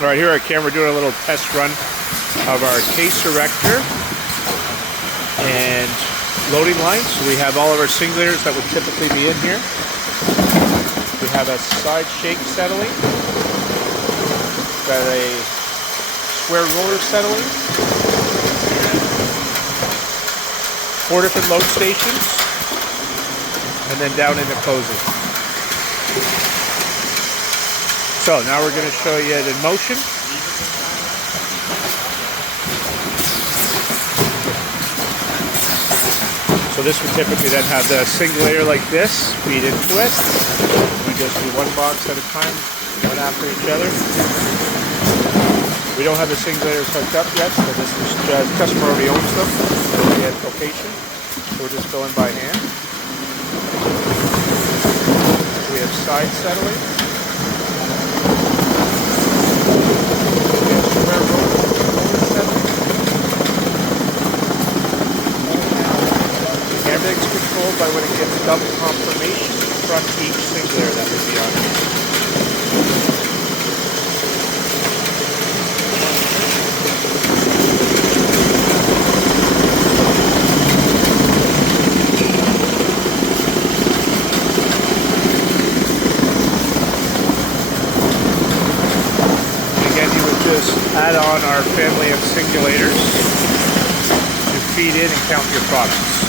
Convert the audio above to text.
Alright, here at Cam, we're doing a little test run of our case erector and loading lines. So we have all of our singulators that would typically be in here. We have a side shake settling. We've got a square roller settling. 4 different load stations. And then down into closing. So now we're going to show you it in motion. So this would typically then have the singulator like this, feed into it. We just do one box at a time, one after each other. We don't have the singulators hooked up yet, so this is the customer already owns them. Already at location, so we're just filling by hand. We have side settling. Everything's controlled by when it gets double confirmation from each singulator that would be on here. Again, you would just add on our family of singulators to feed in and count your products.